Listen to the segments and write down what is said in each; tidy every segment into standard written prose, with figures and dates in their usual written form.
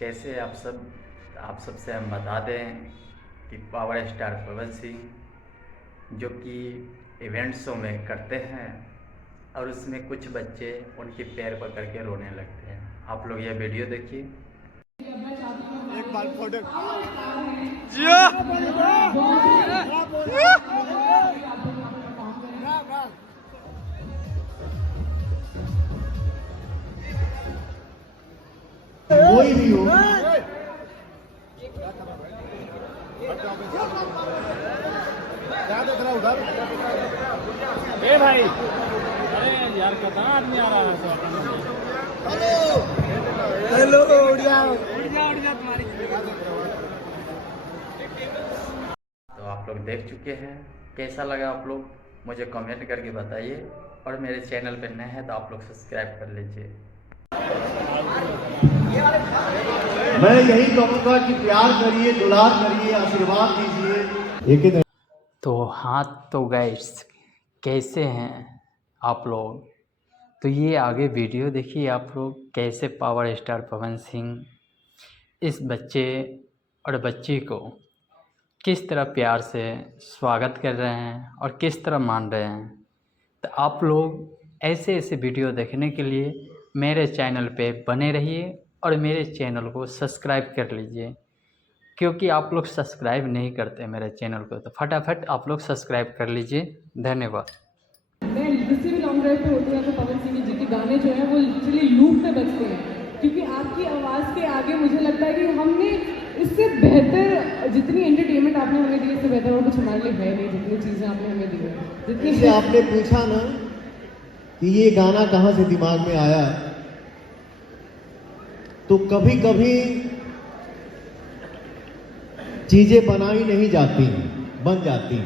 कैसे आप सबसे हम बता दें कि पावर स्टार पवन सिंह जो कि इवेंट शो में करते हैं और उसमें कुछ बच्चे उनके पैर पकड़ के रोने लगते हैं। आप लोग यह वीडियो देखिए। एक बार फोटो कोई भी हो क्या देख रहा उधर? ए भाई, अरे यार कितना आदमी आ रहा है। हेलो उड़ जाओ तुम्हारी। तो आप लोग देख चुके हैं, कैसा लगा आप लोग मुझे कमेंट करके बताइए और मेरे चैनल पर नए हैं तो आप लोग सब्सक्राइब कर लीजिए। मैं यही कहूँगा कि प्यार करिए, दुलार करिए, आशीर्वाद दीजिए। तो गाइस कैसे हैं आप लोग? तो ये आगे वीडियो देखिए आप लोग कैसे पावर स्टार पवन सिंह इस बच्चे और बच्ची को किस तरह प्यार से स्वागत कर रहे हैं और किस तरह मान रहे हैं। तो आप लोग ऐसे वीडियो देखने के लिए मेरे चैनल पे बने रहिए और मेरे चैनल को सब्सक्राइब कर लीजिए, क्योंकि आप लोग सब्सक्राइब नहीं करते मेरे चैनल को, तो फटाफट आप लोग सब्सक्राइब कर लीजिए। धन्यवाद। मैं किसी भी लॉन्ग ड्राइव पे होती है तो पवन सिंह जी के गाने जो है वो लिटरली लूप में बजते हैं, क्योंकि आपकी आवाज़ के आगे मुझे लगता है कि हमने इससे बेहतर जितनी एंटरटेनमेंट आपने हमें दी, इससे बेहतर और कुछ हमारे लिए है नहीं। जितनी चीज़ें आपने हमें दी है, जितनी से आपने पूछा ना कि ये गाना कहाँ से दिमाग में आया, तो कभी कभी चीजें बनाई नहीं जाती, बन जाती।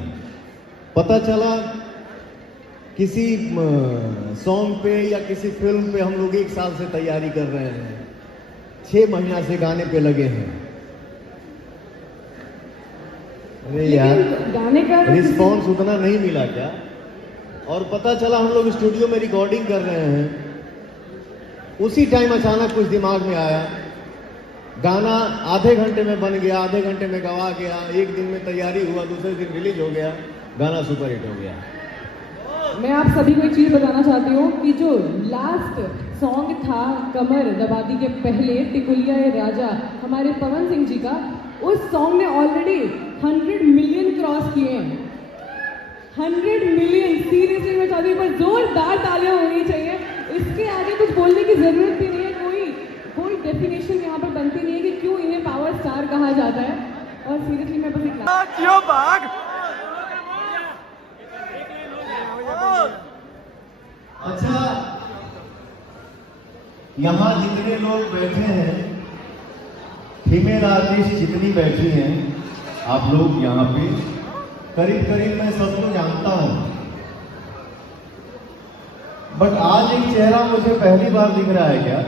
पता चला किसी सॉन्ग पे या किसी फिल्म पे हम लोग 1 साल से तैयारी कर रहे हैं, 6 महीना से गाने पे लगे हैं। अरे यार गाने का रिस्पॉन्स उतना नहीं मिला क्या? और पता चला हम लोग स्टूडियो में रिकॉर्डिंग कर रहे हैं, उसी टाइम अचानक कुछ दिमाग में आया, गाना आधे घंटे में बन गया, आधे घंटे में गवा गया, 1 दिन में तैयारी हुआ, दूसरे दिन रिलीज हो गया, गाना सुपरहिट हो गया। मैं आप सभी को एक चीज़ बताना चाहती हूँ कि जो लास्ट सॉन्ग था कमर दबादी के पहले, टिकुलिया ए राजा, हमारे पवन सिंह जी का, उस सॉन्ग ने ऑलरेडी 100 मिलियन क्रॉस किए हैं। 100 मिलियन। सीरियसली मैं चाहती हूँ पर जोरदार तालियां होनी चाहिए। इसके आगे कुछ बोलने की जरूरत भी नहीं है, कोई डेफिनेशन यहाँ पर बनती नहीं है कि क्यों इन्हें पावर स्टार कहा जाता है। और सीरियसली मैं बस अच्छा, यहाँ जितने लोग बैठे हैं, फीमेल आर्टिस्ट जितनी बैठी हैं, आप लोग यहाँ पे करीब करीब मैं सबको जानता हूँ, बट आज एक चेहरा मुझे पहली बार दिख रहा है। क्या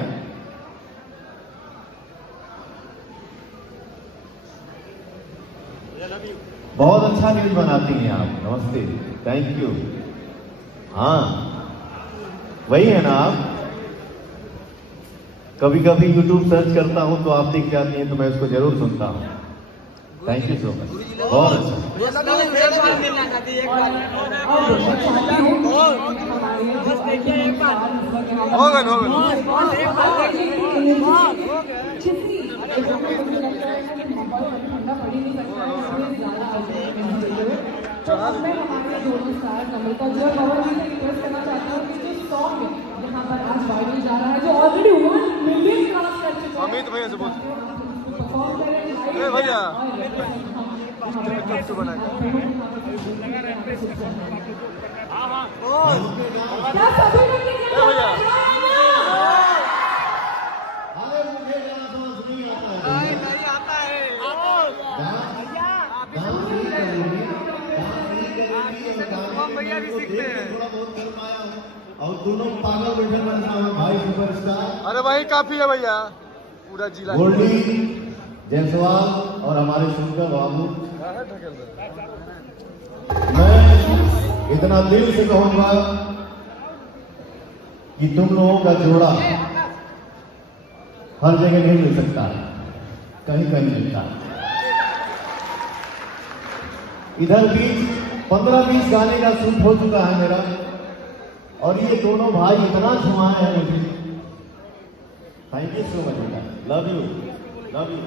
बहुत अच्छा न्यूज बनाती हैं आप। नमस्ते, थैंक यू। हाँ वही है ना आप? कभी कभी YouTube सर्च करता हूं तो आप दिख जाती हैं, तो मैं उसको जरूर सुनता हूं। थैंक यू सो मच, बहुत अच्छा। तो अब मैं हमारे दोनों स्टार नम्रता जी और पवन जी से रिक्वेस्ट करना चाहता हूँ कि जो सॉन्ग यहाँ पर आज वायरल जा रहा है, जो ऑलरेडी 1 मिलियन क्रॉस कर चुका है, अमित भैया से बोल परफॉर्म करें भैया भैया भी सीखते हैं। थोड़ा बहुत कर पाया हूँ और दोनों पागल बैठे बनना है भाई सुपरस्टार। अरे भाई काफी है भैया, पूरा जिला। गोल्डी जायसवाल और हमारे सुंदर बाबू, मैं इतना दिल से कहूंगा कि तुम लोगों का जोड़ा हर जगह नहीं मिल सकता, कहीं कहीं मिलता है। इधर भी 15-20 गाने का शूट हो चुका है मेरा, और ये दोनों भाई इतना छुआए हैं मुझे। थैंक यू सो मच बेटा, लव यू लव यू।